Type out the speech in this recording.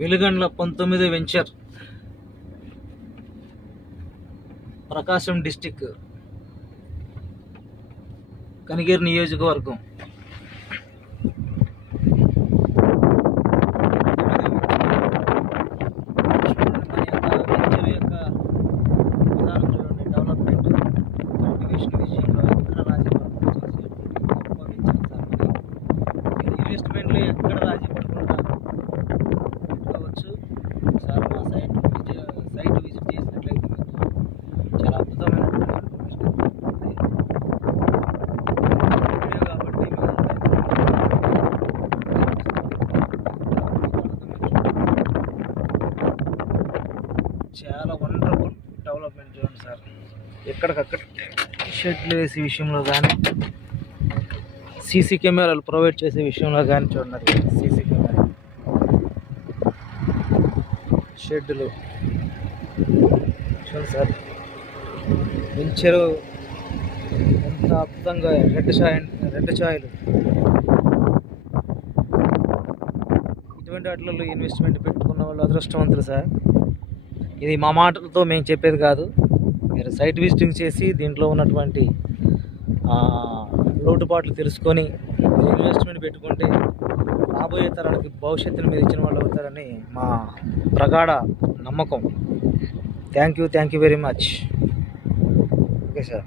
Veligandla 19 venture, ప్రకాశం district, Kanigiri నియోజకవర్గం. Development cultivation విషయంలో ఎక్కడ రాజీ పడకుండా గొప్ప వెంచర్ సార్. ఇన్వెస్ట్మెంట్లో ఎక్కడ రాజీ పడకుండా పెట్టుకోవచ్చు సార్. మా సైట్ విజిట్ చేసినట్లయితే మీకు చాలా అద్భుతమైనటువంటి వీడియో కాబట్టి చాలా వండర్ఫుల్ డెవలప్మెంట్ చూడండి సార్. ఎక్కడికక్కడ షెడ్లు వేసే విషయంలో కానీ, సీసీ కెమెరాలు ప్రొవైడ్ చేసే విషయంలో కానీ చూడండి. సీసీ కెమెరా, షెడ్లు చూడండి సార్. వెంచరు ఎంత అద్భుతంగా రెడ్ ఛాయలు ఇటువంటి వాటిల్లో ఇన్వెస్ట్మెంట్ పెట్టుకున్న వాళ్ళు అదృష్టవంతులు సార్. ఇది మా మాటలతో మేము చెప్పేది కాదు. మీరు సైట్ విజిటింగ్ చేసి దీంట్లో ఉన్నటువంటి లోటుపాట్లు తెలుసుకొని మీరు ఇన్వెస్ట్మెంట్ పెట్టుకుంటే రాబోయే తరానికి భవిష్యత్తును మీరు ఇచ్చిన వాళ్ళు అవుతారని మా ప్రగాఢ నమ్మకం. Thank you very much. Okay sir.